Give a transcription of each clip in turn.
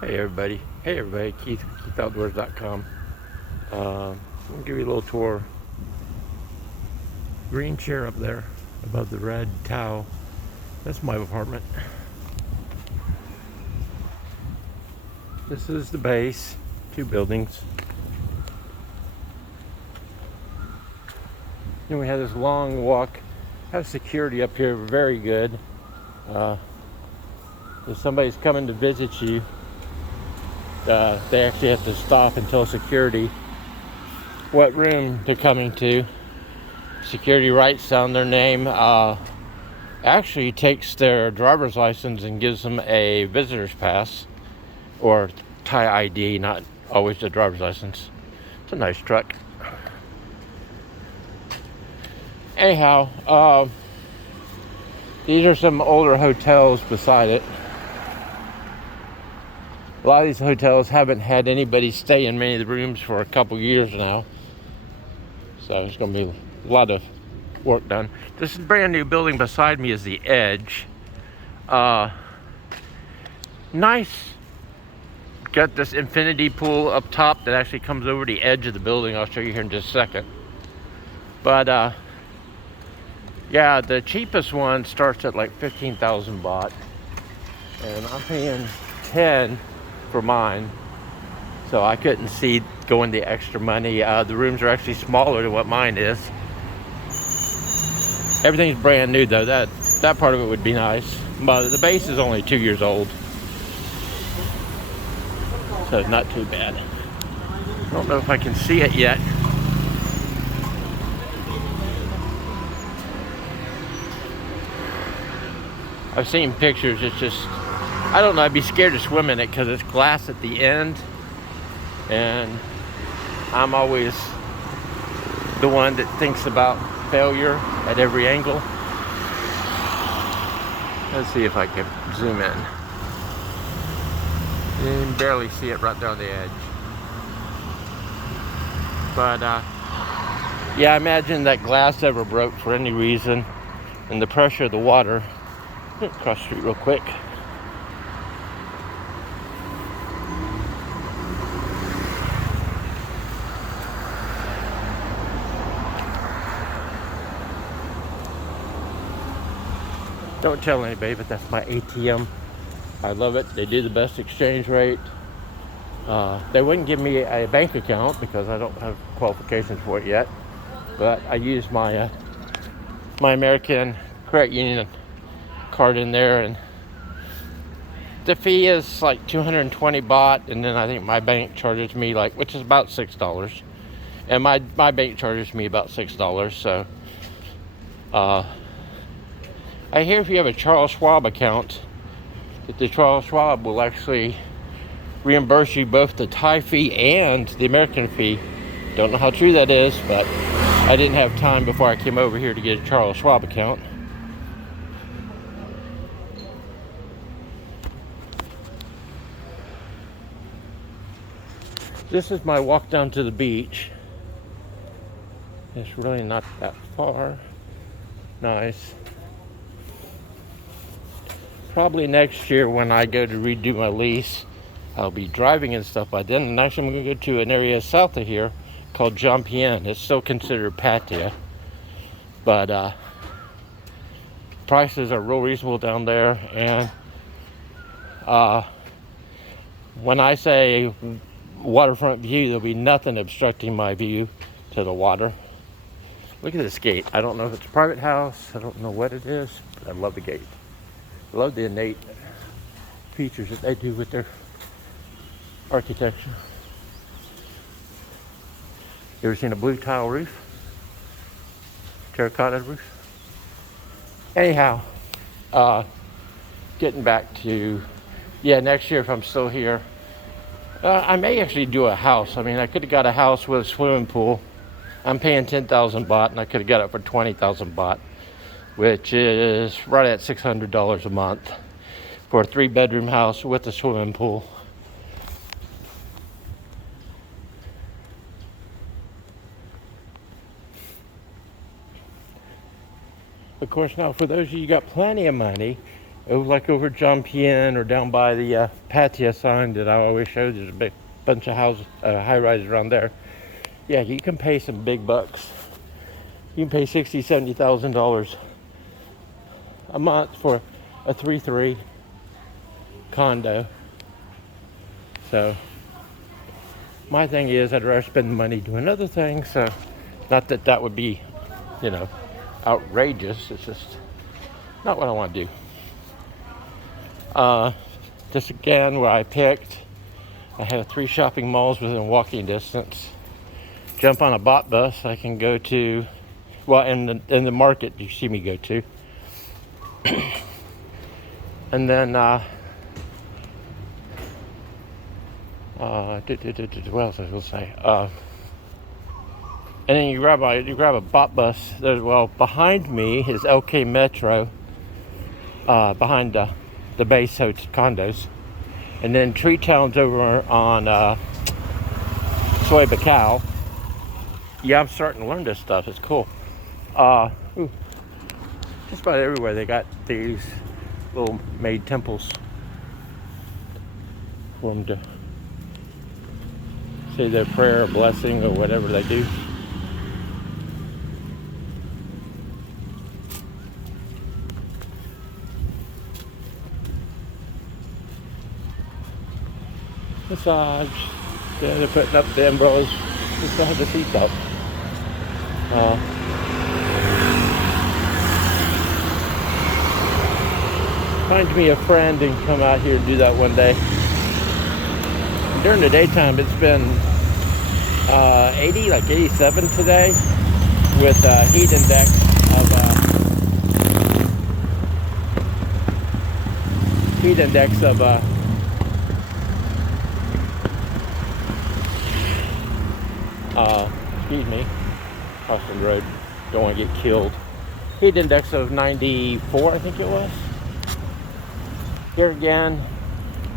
Hey everybody, KeithOutdoors.com. I'm gonna give you a little tour. Green chair up there above the red towel. That's my apartment. This is the base, 2 buildings. Then we have this long walk. Have security up here, very good. If somebody's coming to visit you, they actually have to stop and tell security what room they're coming to. Security writes down their name, actually takes their driver's license and gives them a visitor's pass or Thai ID, not always the driver's license. It's a nice truck. Anyhow, these are some older hotels beside it. A lot of these hotels haven't had anybody stay in many of the rooms for a couple years now. So there's going to be a lot of work done. This brand new building beside me is the Edge. Nice. Got this infinity pool up top that actually comes over the edge of the building. I'll show you here in just a second. But yeah, the cheapest one starts at like 15,000 baht. And I'm paying 10 for mine. So I couldn't see going the extra money. The rooms are actually smaller than what mine is. Everything's brand new though. That part of it would be nice. But the base is only 2 years old. So it's not too bad. I don't know if I can see it yet. I've seen pictures. It's just, I don't know, I'd be scared to swim in it because it's glass at the end. And I'm always the one that thinks about failure at every angle. Let's see if I can zoom in. You can barely see it right down the edge. But yeah, I imagine that glass ever broke for any reason, and the pressure of the water. Cross the street real quick. Don't tell anybody, but that's my ATM. I love it. They do the best exchange rate. They wouldn't give me a bank account because I don't have qualifications for it yet. But I use my my American Credit Union card in there, and the fee is like 220 baht, and then I think my bank charges me like, which is about $6, and my bank charges me about $6. So I hear if you have a Charles Schwab account, that the Charles Schwab will actually reimburse you both the Thai fee and the American fee. Don't know how true that is, but I didn't have time before I came over here to get a Charles Schwab account. This is my walk down to the beach. It's really not that far. Nice. Probably next year when I go to redo my lease, I'll be driving and stuff by then. And actually I'm going to go to an area south of here called Jampien. It's still considered Pattaya. But prices are real reasonable down there. And when I say waterfront view, there'll be nothing obstructing my view to the water. Look at this gate. I don't know if it's a private house. I don't know what it is, but I love the gate. I love the innate features that they do with their architecture. You ever seen a blue tile roof? Terracotta roof? Anyhow, getting back to, yeah, next year if I'm still here, I may actually do a house. I mean, I could have got a house with a swimming pool. I'm paying 10,000 baht, and I could have got it for 20,000 baht, which is right at $600 a month for a 3-bedroom house with a swimming pool. Of course, now for those of you who got plenty of money, It was like over John Pien or down by the Pattaya sign that I always show. There's a big bunch of houses, high-rises around there. Yeah, you can pay some big bucks. You can pay $60,000, $70,000 a month for a 3-3 condo. So my thing is, I'd rather spend the money doing other things. So not that that would be, you know, outrageous. It's just not what I want to do. Just again, where I picked, I have 3 shopping malls within walking distance. Jump on a bot bus, I can go to, well, in the market you see me go to. And then, what else I was gonna say? And then you grab a bot bus. Well, behind me is LK Metro, behind the base condos, and then Tree Town's over on Soy Bacow. Yeah, I'm starting to learn this stuff. It's cool. Just about everywhere they got these little made temples for them to say their prayer or blessing or whatever they do. Massage. Yeah, they're putting up the umbrellas just to have the seats up. Find me a friend and come out here and do that one day. During the daytime, it's been 80, like 87 today, with heat index of excuse me, crossing the road, don't want to get killed. Heat index of 94, I think it was. Here again,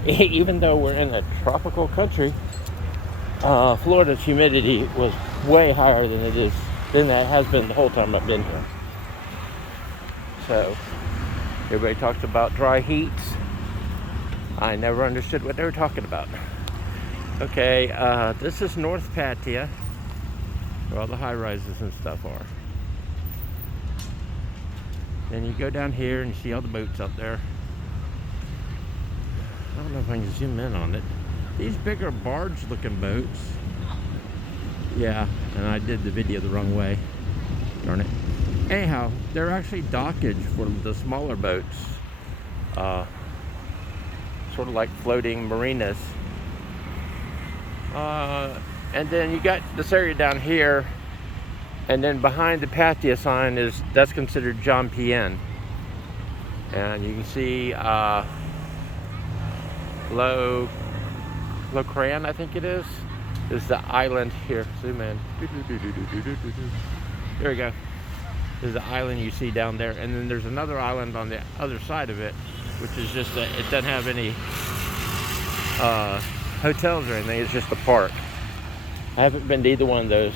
even though we're in a tropical country, Florida's humidity was way higher than it has been the whole time I've been here. So everybody talks about dry heats. I never understood what they were talking about. Okay, this is North Pattaya, where all the high-rises and stuff are. Then you go down here and you see all the boats up there. I don't know if I can zoom in on it. These bigger barge-looking boats. Yeah, and I did the video the wrong way. Darn it. Anyhow, they're actually dockage for the smaller boats. Sort of like floating marinas. And then you got this area down here, and then behind the Pattaya sign that's considered John Pien. And you can see Locran, I think it is the island here. Zoom in. There we go. There's the island you see down there, and then there's another island on the other side of it, which is just it doesn't have any hotels or anything. It's just a park. I haven't been to either one of those.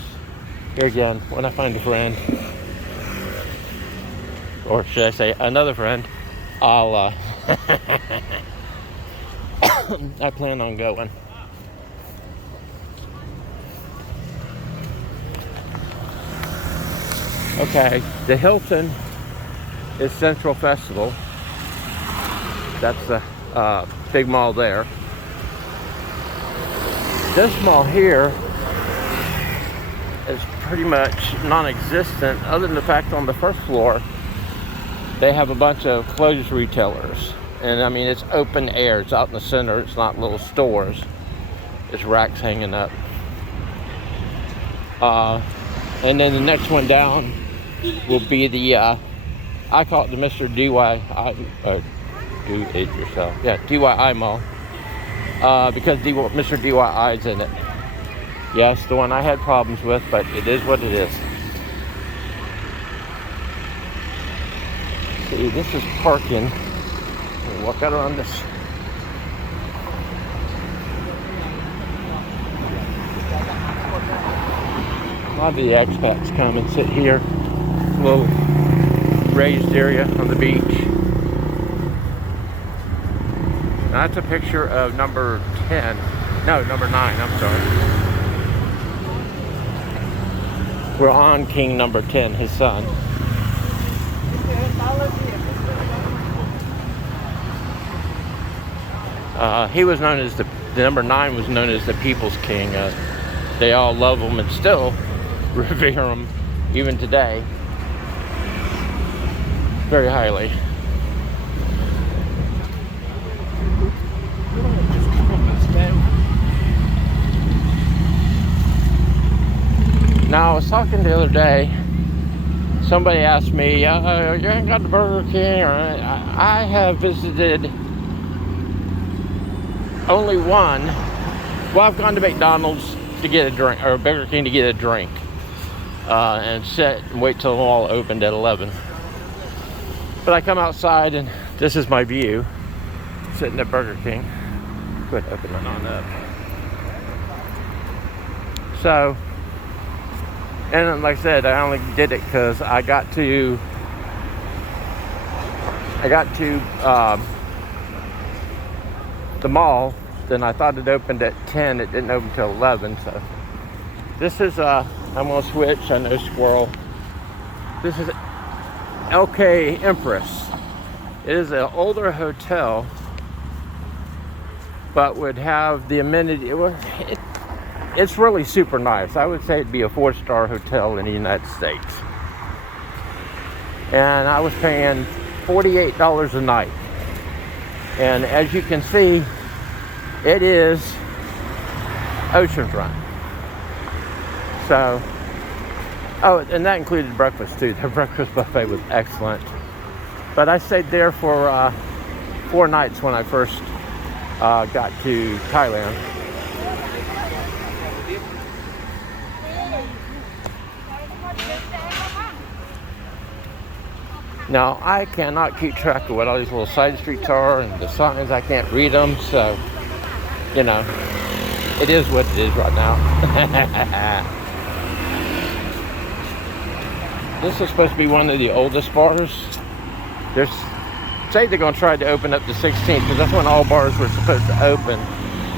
Here again, when I find a friend, or should I say another friend, I'll I plan on going. Okay, the Hilton is Central Festival. That's the big mall there. This mall here is pretty much non-existent, other than the fact on the first floor they have a bunch of clothes retailers. And I mean, it's open air, it's out in the center, it's not little stores, it's racks hanging up. And then the next one down will be the I call it the Mr. DIY, do it yourself, yeah, DIY mall, because Mr. DIY is in it. Yes, the one I had problems with, but it is what it is. See, this is parking. We'll walk out around this. A lot of the expats come and sit here. A little raised area on the beach. That's a picture of number 10. No, number 9, I'm sorry. We're on king number 10, his son. He was known as the number 9 was known as the people's king. They all love him and still revere him even today very highly. Now, I was talking the other day, somebody asked me, you ain't got the Burger King? Or I have visited only one. Well, I've gone to McDonald's to get a drink, or Burger King to get a drink, and sit and wait till the mall opened at 11. But I come outside and this is my view, sitting at Burger King. Go ahead, open it on up. So, and like I said, I only did it because I got to the mall. Then I thought it opened at 10. It didn't open till 11. So this is I'm gonna switch. I know squirrel. This is LK Empress. It is an older hotel, but would have the amenity. It's really super nice. I would say it'd be a 4-star hotel in the United States. And I was paying $48 a night. And as you can see, it is oceanfront. So, oh, and that included breakfast too. The breakfast buffet was excellent. But I stayed there for 4 nights when I first got to Thailand. Now, I cannot keep track of what all these little side streets are and the signs. I can't read them, so, you know, it is what it is right now. This is supposed to be one of the oldest bars. They're say they're going to try to open up the 16th, because that's when all bars were supposed to open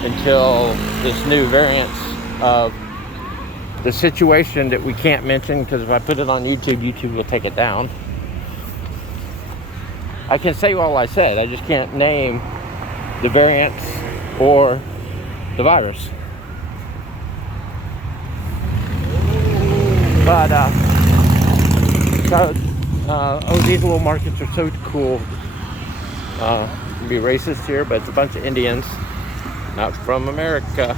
until this new variance of the situation that we can't mention, because if I put it on YouTube, YouTube will take it down. I can say all I said, I just can't name the variants or the virus. But, oh, these little markets are so cool. Be racist here, but it's a bunch of Indians, not from America.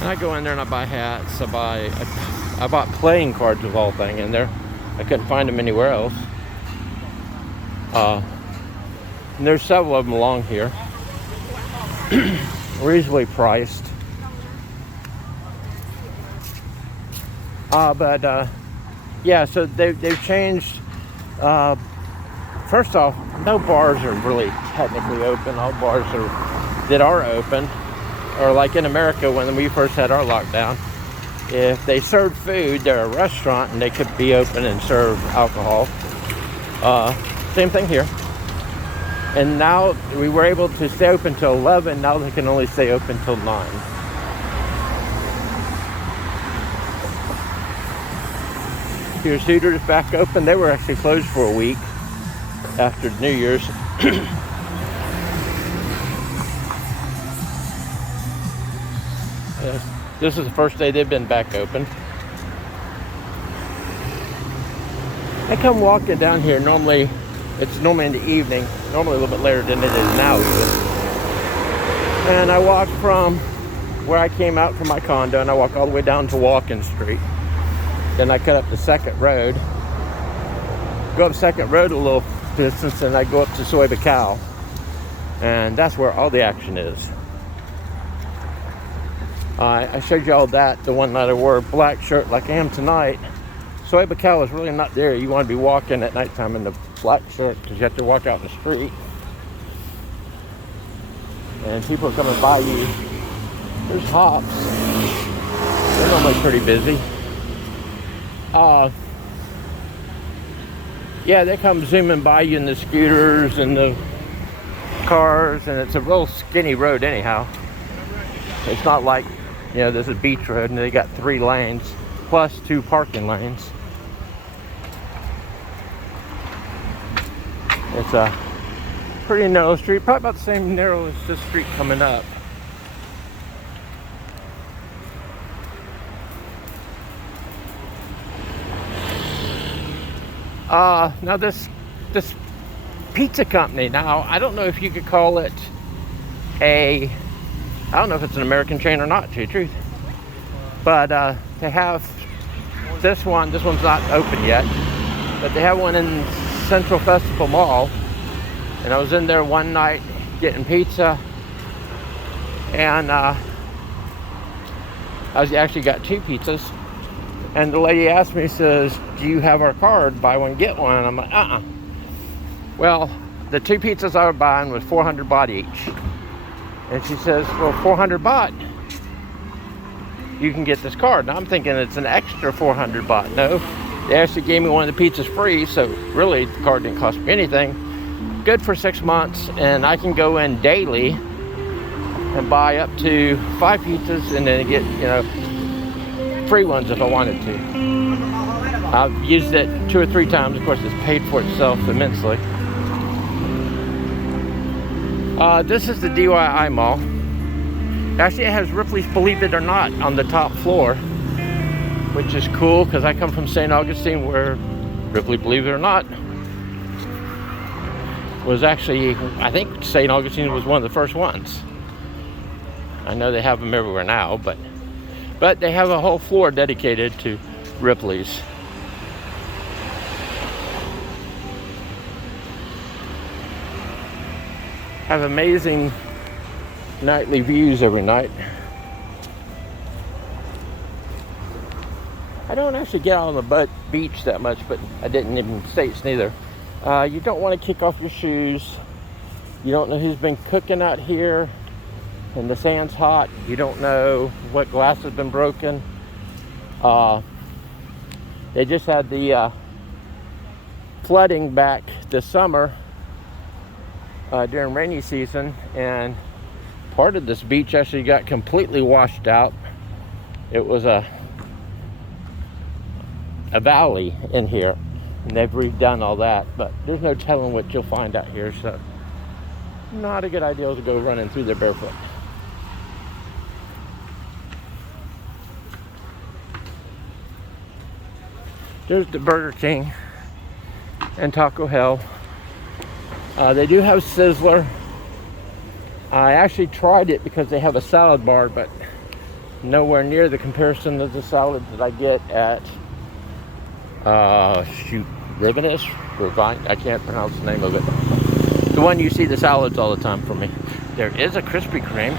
And I go in there and I buy hats, I bought playing cards of all things in there. I couldn't find them anywhere else. And there's several of them along here. Reasonably priced. Yeah, so they've changed. First off, no bars are really technically open. All bars that are open, or like in America when we first had our lockdown, if they served food, they're a restaurant and they could be open and serve alcohol. Same thing here. And now we were able to stay open till 11. Now they can only stay open till 9. Here's Hooters back open. They were actually closed for a week after New Year's. This is the first day they've been back open. I come walking down here. Normally, it's normally in the evening. Normally a little bit later than it is now. And I walk from where I came out from my condo, and I walk all the way down to Walking Street. Then I cut up the second road. Go up second road a little distance, and I go up to Soy Bacau. And that's where all the action is. I showed you all that, the one night I wore a black shirt like I am tonight. Soy Bacau is really not there. You want to be walking at nighttime in the black shirt because you have to walk out in the street. And people are coming by you. There's hops. They're normally pretty busy. Yeah, they come zooming by you in the scooters and the cars, and it's a real skinny road anyhow. It's not like, you know, there's a beach road and they got 3 lanes plus 2 parking lanes. It's a pretty narrow street, probably about the same narrow as this street coming up. Now this pizza company, now I don't know if you could call it I don't know if it's an American chain or not, to tell you the truth. But they have this one's not open yet, but they have one in Central Festival Mall. And I was in there one night getting pizza, and I actually got 2 pizzas. And the lady asked me, says, "Do you have our card? Buy one, get one." And I'm like, Well, the 2 pizzas I was buying was 400 baht each. And she says, "Well, 400 baht, you can get this card." Now I'm thinking it's an extra 400 baht. No, they actually gave me one of the pizzas free, so really the card didn't cost me anything. Good for 6 months, and I can go in daily and buy up to 5 pizzas and then get, you know, free ones if I wanted to. I've used it 2 or 3 times. Of course, it's paid for itself immensely. This is the DIY mall. Actually, it has Ripley's Believe It or Not on the top floor, which is cool because I come from St. Augustine, where Ripley, believe it or not, was actually, I think St. Augustine was one of the first ones. I know they have them everywhere now, but they have a whole floor dedicated to Ripley's. Have amazing nightly views every night. I don't actually get out on the beach that much, but I didn't in the States neither. You don't want to kick off your shoes. You don't know who's been cooking out here, and the sand's hot. You don't know what glass has been broken. They just had the flooding back this summer during rainy season, and part of this beach actually got completely washed out. It was a valley in here, and they've redone all that, but there's no telling what you'll find out here, so not a good idea to go running through there barefoot. There's the Burger King and Taco Hell. They do have Sizzler. I actually tried it because they have a salad bar, but nowhere near the comparison of the salad that I get at Bikinis, I can't pronounce the name of it. The one you see the salads all the time for me. There is a Krispy Kreme,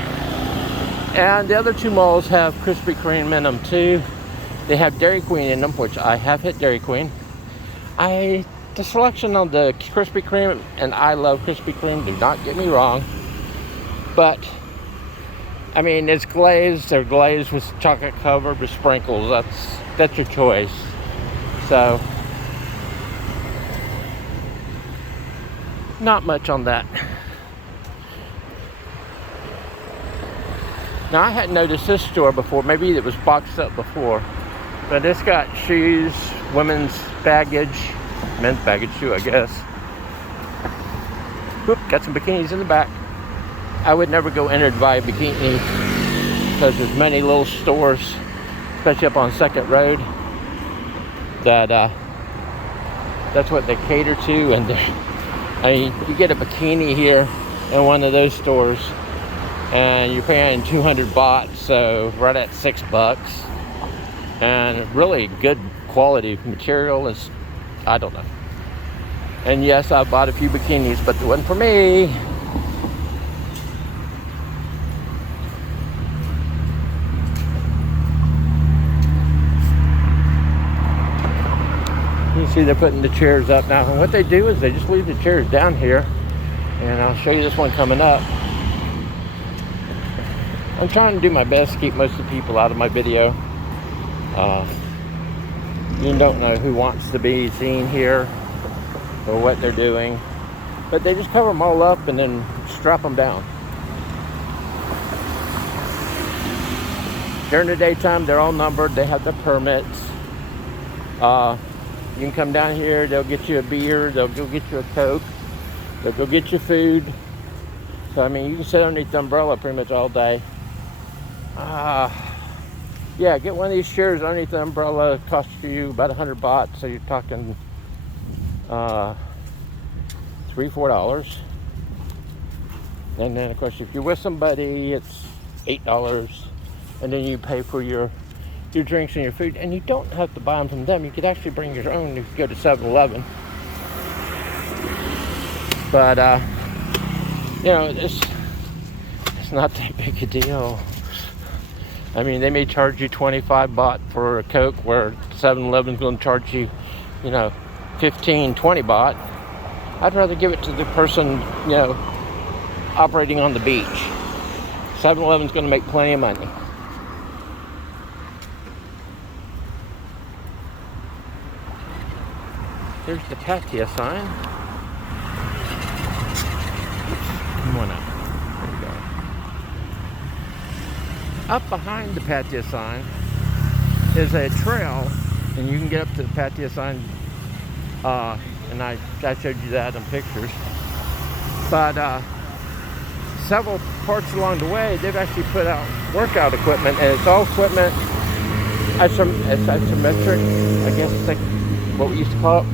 and the other 2 malls have Krispy Kreme in them too. They have Dairy Queen in them, which I have hit Dairy Queen. The selection on the Krispy Kreme, and I love Krispy Kreme, do not get me wrong, but I mean, it's glazed. They're glazed with chocolate covered with sprinkles. That's your choice. So not much on that. Now, I hadn't noticed this store before. Maybe it was boxed up before, but it's got shoes, women's baggage, men's baggage too, I guess. Whoop, got some bikinis in the back. I would never go in there to buy a bikini because there's many little stores, especially up on Second Road, that that's what they cater to. And I mean, you get a bikini here in one of those stores, and you're paying 200 baht, so right at $6, and really good quality material. Is, I don't know. And yes, I bought a few bikinis, but it wasn't for me. You see they're putting the chairs up now, and what they do is they just leave the chairs down here, and I'll show you this one coming up. I'm trying to do my best to keep most of the people out of my video. You don't know who wants to be seen here. or what they're doing. But they just cover them all up and then strap them down. During the daytime, they're all numbered. They have the permits. You can come down here. They'll get you a beer. They'll go get you a Coke. They'll go get you food. So, I mean, you can sit underneath the umbrella pretty much all day. Yeah, get one of these chairs underneath the umbrella. It costs you about 100 baht. So you're talking $3-4. And then, of course, if you're with somebody, it's $8. And then you pay for your drinks and your food. And you don't have to buy them from them. You could actually bring your own if you go to 7-Eleven. But, you know, it's not that big a deal. I mean, they may charge you 25 baht for a Coke, where 7-Eleven's going to charge you, you know, 15, 20 baht. I'd rather give it to the person, you know, operating on the beach. 7-Eleven's going to make plenty of money. There's the Pattaya sign. Come on up. There you go. Up behind the Pattaya sign is a trail, and you can get up to the Pattaya sign. And I showed you that in pictures. But several parts along the way, they've actually put out workout equipment, and it's all equipment. It's isometric, I guess it's like what we used to call it,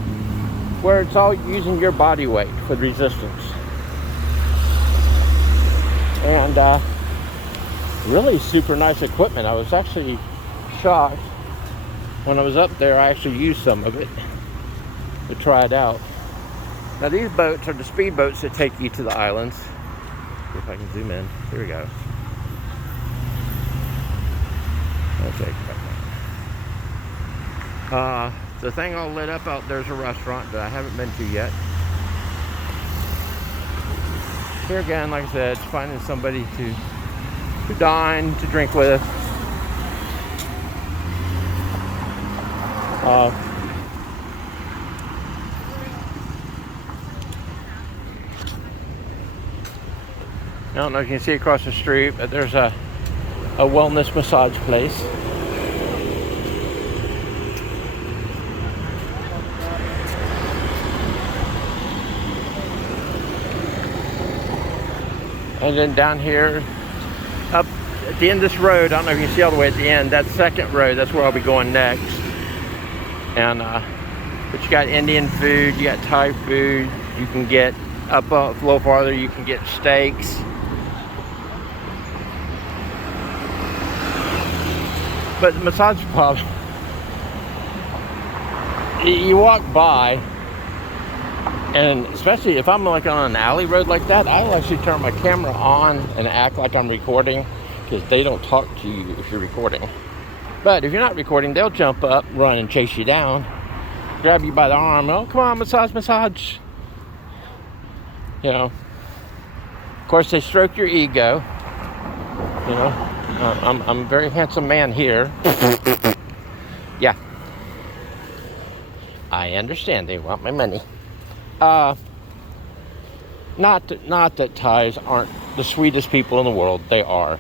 where it's all using your body weight for the resistance. And really super nice equipment. I was actually shocked when I was up there. I actually used some of it to try it out. Now these boats are the speed boats that take you to the islands. See if I can zoom in. Here we go. Okay. The thing all lit up out there's a restaurant that I haven't been to yet. Here again, like I said, it's finding somebody to dine, to drink with. I don't know if you can see across the street, but there's a wellness massage place. And then down here, up at the end of this road, I don't know if you can see all the way at the end, that second road, that's where I'll be going next. And, but you got Indian food, you got Thai food, you can get up a little farther, you can get steaks. But the massage pub, you walk by, and especially if I'm like on an alley road like that, I'll actually turn my camera on and act like I'm recording, because they don't talk to you if you're recording. But if you're not recording, they'll jump up, run, and chase you down, grab you by the arm. Oh, come on, massage, massage. You know, of course, they stroke your ego. You know, I'm a very handsome man here. Yeah, I understand they want my money. Not that Thais aren't the sweetest people in the world. They are,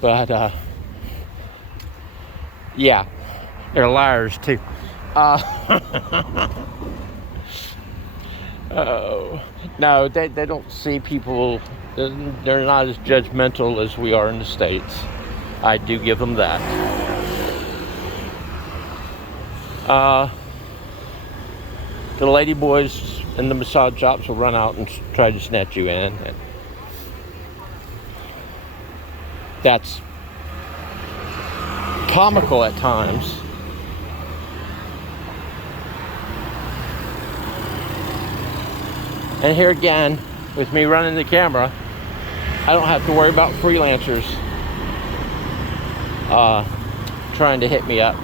but yeah, they're liars too. Oh, no, they don't see people. They're not as judgmental as we are in the States. I do give them that. The ladyboys in the massage shops will run out and try to snatch you in. And that's comical at times. And here again, with me running the camera, I don't have to worry about freelancers trying to hit me up.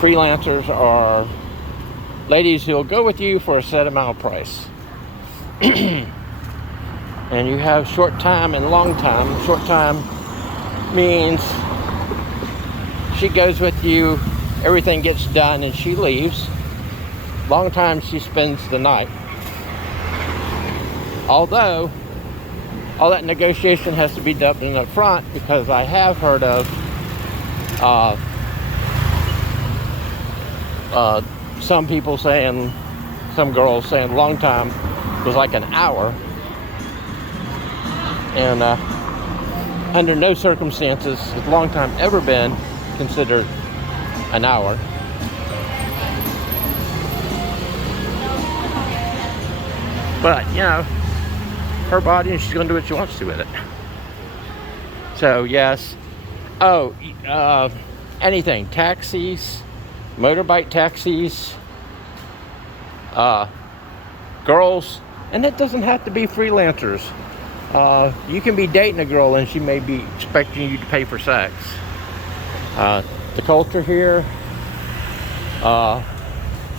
Freelancers are ladies who'll go with you for a set amount of price. And you have short time and long time. Short time means she goes with you, everything gets done, and she leaves. long time she spends the night. Although, all that negotiation has to be done in the front, because I have heard of some people saying, some girls saying long time was like an hour. And under no circumstances has long time ever been considered an hour. But, you know, her body, and she's going to do what she wants to with it. So, yes. Oh, anything. Taxis, motorbike taxis, girls, and it doesn't have to be freelancers. You can be dating a girl and she may be expecting you to pay for sex. The culture here,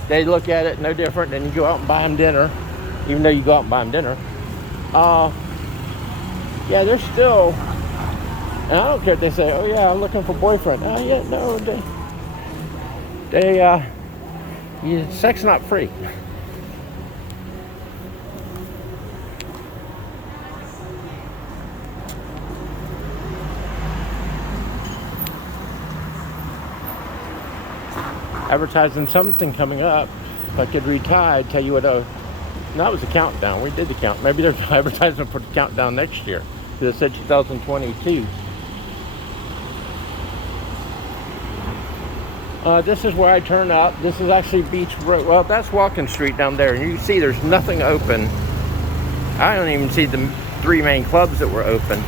they look at it no different than you go out and buy them dinner, even though you go out and buy them dinner. Yeah, they're still, and I don't care if they say, oh yeah, I'm looking for a boyfriend. Oh yeah, no, yeah, sex not free. Advertising something coming up. If I could retire, I'd tell you what. That was a countdown. We did the count. Maybe there's an advertisement for the countdown next year, because it said 2022. This is where I turn up. This is actually Beach Road. Well, that's Walking Street down there, and you can see there's nothing open. I don't even see the 3 main clubs that were open.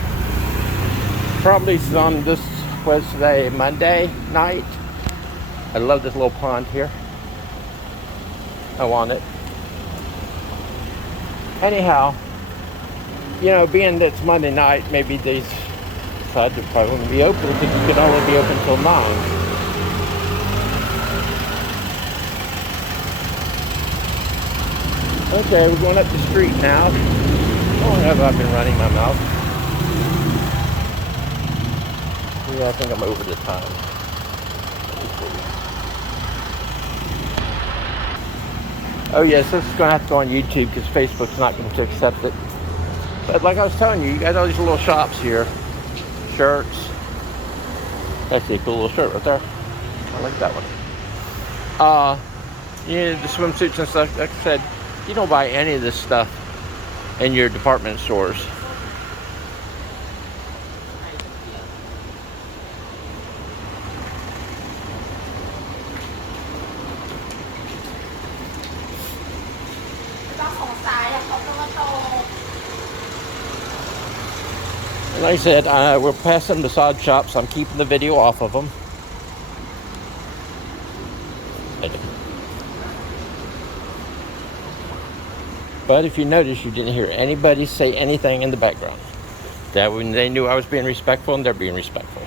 Probably on this was today, Monday night. I love this little pond here. I want it. Anyhow, you know, being that it's Monday night, maybe they decide to probably won't be open, because you can only be open till 9. Okay, we're going up the street now. How long have I been running my mouth? Yeah, I think I'm over the time. Oh yes, this is going to have to go on YouTube, because Facebook's not going to accept it. But like I was telling you, you got all these little shops here. Shirts. That's a cool little shirt right there. I like that one. You know, the swimsuits and stuff. Like I said, you don't buy any of this stuff in your department stores. Like I said, we're passing the Sod Shops. I'm keeping the video off of them. But if you notice, you didn't hear anybody say anything in the background. That when they knew I was being respectful, and they're being respectful.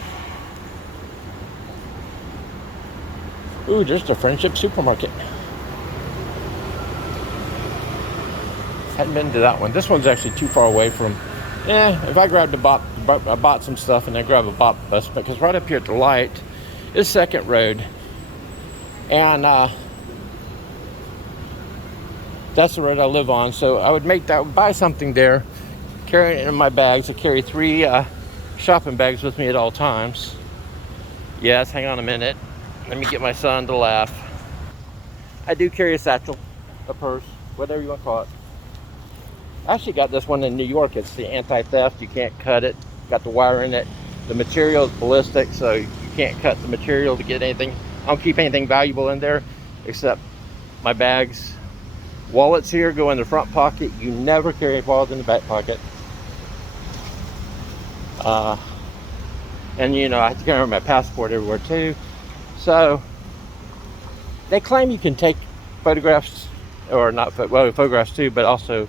Ooh, just a Friendship supermarket. Hadn't been to that one. This one's actually too far away from. If I grabbed I bought some stuff and then grab a bus, because right up here at the light is Second Road, and that's the road I live on. So I would buy something there, carry it in my bags. I carry 3 shopping bags with me at all times. Yes, hang on a minute. Let me get my son to laugh. I do carry a satchel, a purse, whatever you want to call it. I actually got this one in New York. It's the anti-theft. You can't cut it. Got the wire in it. The material is ballistic, so you can't cut the material to get anything. I don't keep anything valuable in there except my bags. Wallets here go in the front pocket. You never carry wallets in the back pocket. And you know, I have to carry my passport everywhere too. So they claim you can take photographs, or not, well, photographs too, but also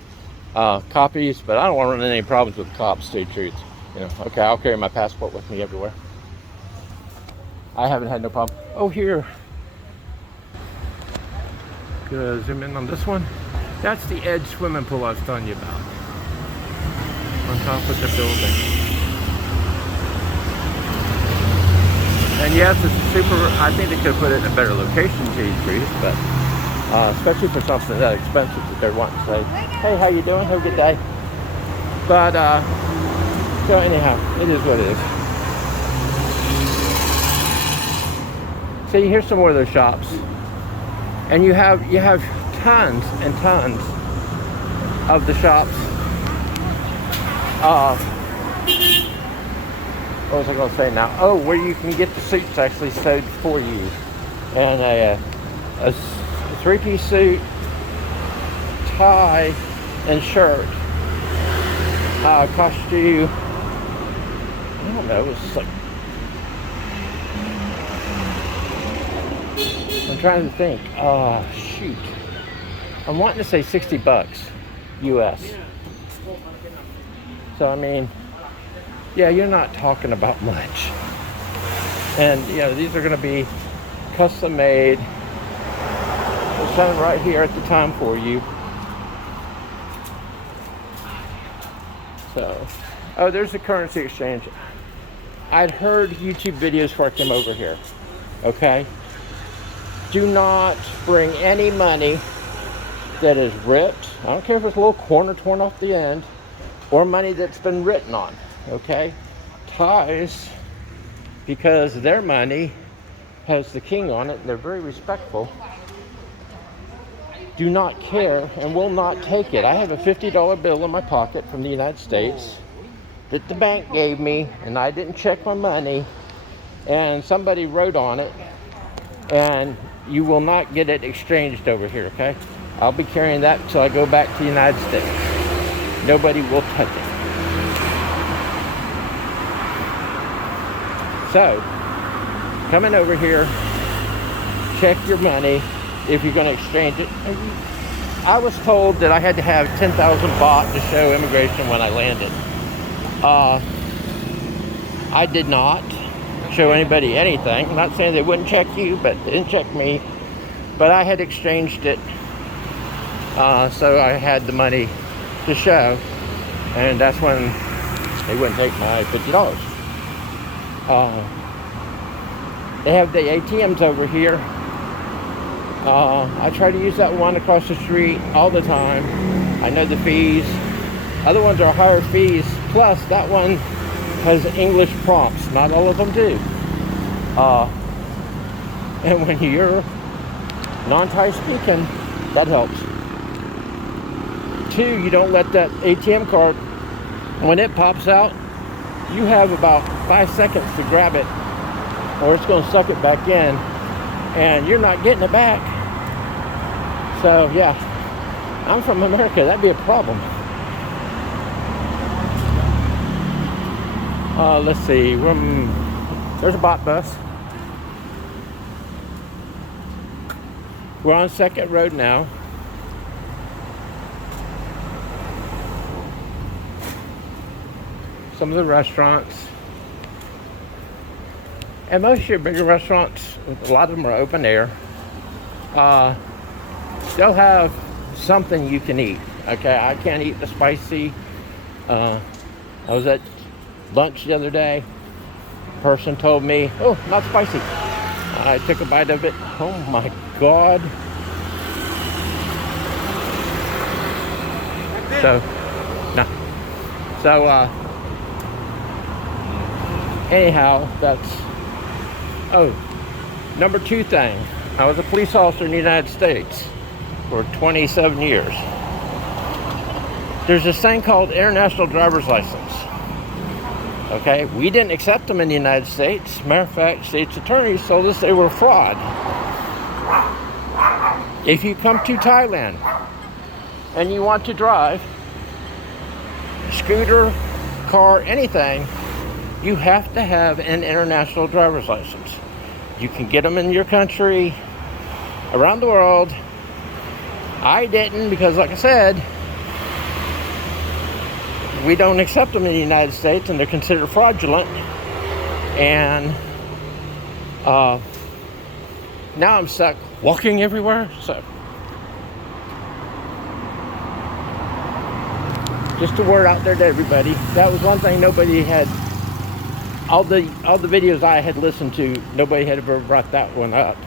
copies, but I don't want to run into any problems with the cops, to tell you the truth. You know, okay, I'll carry my passport with me everywhere. I haven't had no problem. Oh, here. Good. Zoom in on this one. That's the Edge swimming pool I was telling you about. On top of the building. And yes, it's super. I think they could have put it in a better location, to tell you the truth, but especially for something that expensive that they're wanting to say, hey, how you doing? Have a good day. But, so anyhow, it is what it is. So here's some more of those shops. And you have tons and tons of the shops. What was I going to say now? Oh, where you can get the suits actually sewed for you. And a three-piece suit, tie, and shirt cost you, I don't know, it was like, I'm trying to think. Shoot. I'm wanting to say $60 US. So, I mean, yeah, you're not talking about much. And, you know, these are going to be custom made. They're shown right here at the time for you. So, oh, there's the currency exchange. I'd heard YouTube videos before I came over here. Okay? Do not bring any money that is ripped. I don't care if it's a little corner torn off the end, or money that's been written on. Okay? Ties, because their money has the king on it and they're very respectful, do not care and will not take it. I have a $50 bill in my pocket from the United States that the bank gave me, and I didn't check my money, and somebody wrote on it, and you will not get it exchanged over here, okay? I'll be carrying that until I go back to the United States. Nobody will touch it. So, coming over here, check your money if you're going to exchange it. I was told that I had to have 10,000 baht to show immigration when I landed. I did not show anybody anything. I'm not saying they wouldn't check you, but they didn't check me. But I had exchanged it, so I had the money to show, and that's when they wouldn't take my $50. They have the ATMs over here. I try to use that one across the street all the time. I know the fees. Other ones are higher fees. Plus, that one has English prompts. Not all of them do. And when you're non-Thai speaking, that helps. 2, you don't let that ATM card, when it pops out, you have about 5 seconds to grab it, or it's going to suck it back in, and you're not getting it back. So, yeah, I'm from America. That'd be a problem. Let's see. There's a bot bus. We're on 2nd Road now. Some of the restaurants. And most of your bigger restaurants, a lot of them are open air. They'll have something you can eat. Okay, I can't eat the spicy. I was at lunch the other day. Person told me, oh, not spicy. I took a bite of it. Oh my God. So, no. So, anyhow, that's, oh, number 2 thing. I was a police officer in the United States for 27 years. There's this thing called international driver's license. Okay, we didn't accept them in the United States. Matter of fact, state's attorneys told us they were fraud. If you come to Thailand and you want to drive, scooter, car, anything, you have to have an international driver's license. You can get them in your country, around the world. I didn't, because like I said, we don't accept them in the United States, and they're considered fraudulent. And now I'm stuck walking everywhere. So just a word out there to everybody. That was one thing nobody had. All the videos I had listened to, nobody had ever brought that one up.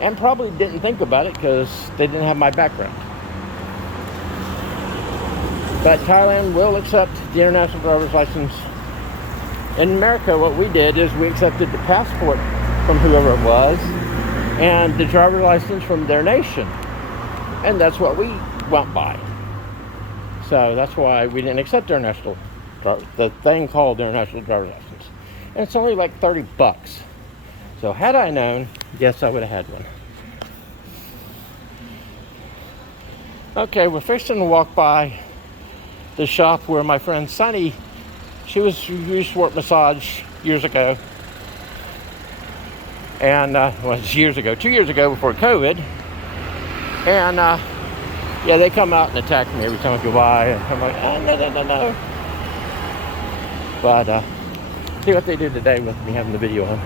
and probably didn't think about it because they didn't have my background. But Thailand will accept the international driver's license. In America, what we did is we accepted the passport from whoever it was and the driver's license from their nation. And that's what we went by. So that's why we didn't accept the thing called international driver's license. And it's only like $30. So had I known, yes, I would have had one. Okay, we're fixing to walk by the shop where my friend Sunny, she used to work massage years ago. And, well, it's years ago, 2 years ago before COVID. And, yeah, they come out and attack me every time I go by. And I'm like, oh, no. But, see what they do today with me having the video on.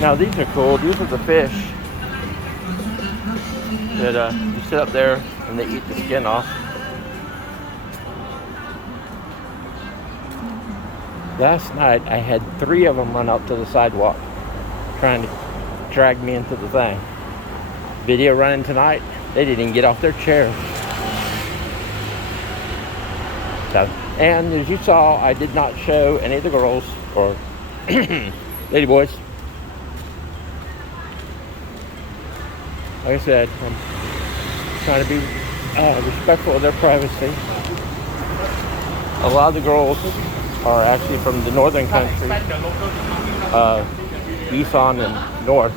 Now these are cool. These are the fish that you sit up there and they eat the skin off. Last night I had 3 of them run out to the sidewalk trying to drag me into the thing. Video running tonight. They didn't even get off their chairs. So, and as you saw, I did not show any of the girls or ladyboys. Like I said, I'm trying to be respectful of their privacy. A lot of the girls are actually from the northern country, Eastern and north.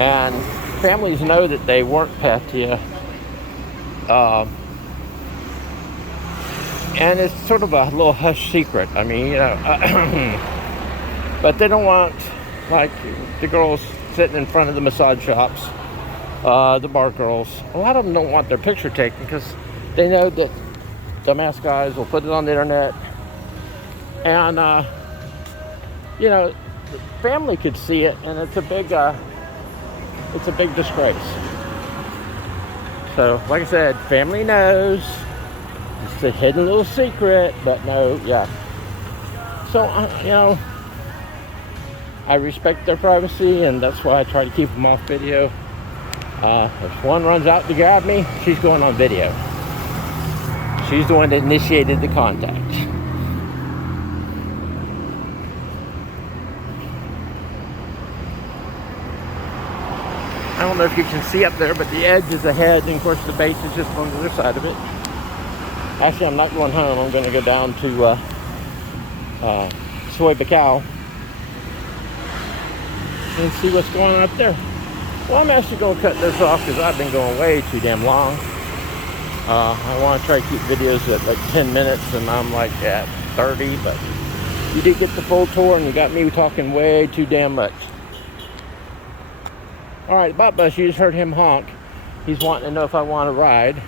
And families know that they work Pattaya. And it's sort of a little hush secret. I mean, you know, but they don't want, like, the girls sitting in front of the massage shops. The bar girls, a lot of them don't want their picture taken because they know that dumbass guys will put it on the internet, and you know, the family could see it, and it's a big disgrace. So, like I said, family knows. It's a hidden little secret, but no, yeah. So, you know, I respect their privacy, and that's why I try to keep them off video. If one runs out to grab me, she's going on video. She's the one that initiated the contact. I don't know if you can see up there, but the edge is the head, and of course the base is just on the other side of it. Actually, I'm not going home. I'm going to go down to Sod Shops and see what's going on up there. Well, I'm actually going to cut this off because I've been going way too damn long. I want to try to keep videos at like 10 minutes, and I'm like at 30, but you did get the full tour, and you got me talking way too damn much. All right, Bot Bus, you just heard him honk. He's wanting to know if I want to ride.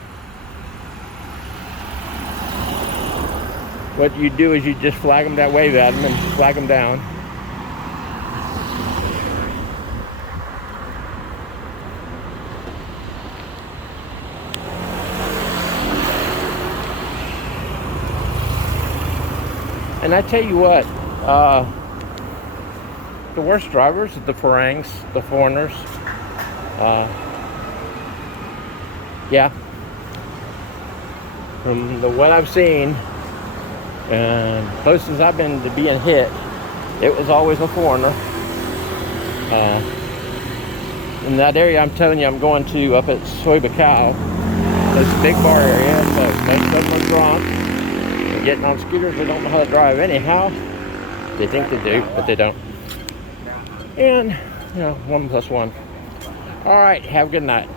What you do is you just flag him that wave at him and flag him down. And I tell you what, the worst drivers are the Farangs, the foreigners. Yeah. From what I've seen, and closest I've been to being hit, it was always a foreigner. In that area I'm telling you I'm going to up at Sod Shops, it's a big bar area, so most of them are drunk. Getting on scooters, they don't know how to drive anyhow. They think they do, but they don't. And, you know, 1 + 1. All right, have a good night.